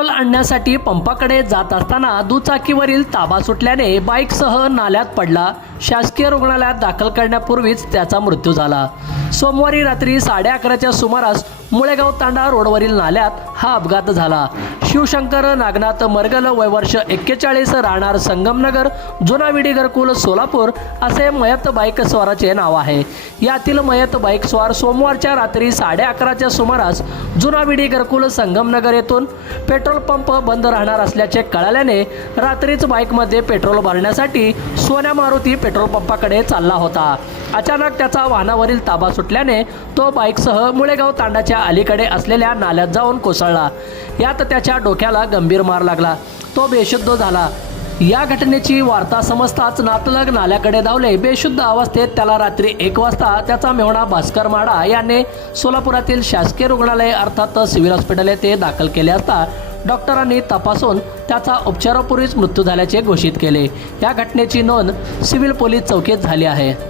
Petrol आणण्यासाठी पंपाकडे जात असताना दुचाकीवरील ताबा सुटल्याने बाईकसह नाल्यात पडला. शासकीय रुग्णालयात दाखल करण्यापूर्वीच त्याचा मृत्यू झाला. सोमवारी रात्री साडे अकराच्या सुमारास मुळेगाव तांडा रोडवरील नाल्यात हा अपघात झाला. शिवशंकर नागनाथ मरगल वयवर्ष एक्केचाळीस राहणार संगमनगर जुनाविडी घरकुल सोलापूर असे मयत बाईक स्वाराचे नाव आहे. यातील मयत बाईक स्वार सोमवारच्या रात्री साडे अकराच्या सुमारास जुनाविडी घरकुल संगमनगर येथून पेट्रोल पंप बंद राहणार असल्याचे कळाल्याने रात्रीच बाईकमध्ये पेट्रोल भरण्यासाठी सोन्या मारुती पेट्रोल पंपाकडे चालला होता. अचानक त्याचा वाहनावरील ताबा सुटल्याने तो बाईकसह मुळेगाव तांडाच्या अलीकडे असलेल्या नाल्यात जाऊन कोसळला. यात त्याच्या डोक्याला गंभीर मार लागला. तो बेशुद्ध झाला. या घटनेची वार्ता समजताच नातलग नाल्याकडे धावले. बेशुद्ध अवस्थेत त्याला रात्री एक वाजता त्याचा मेहणा भास्कर माडा याने सोलापुरातील शासकीय रुग्णालय अर्थात सिव्हिल हॉस्पिटल येथे दाखल केले असता डॉक्टरांनी तपासून त्याचा उपचारापूर्वीच मृत्यू झाल्याचे घोषित केले. या घटनेची नोंद सिव्हिल पोलीस चौकीत झाली आहे.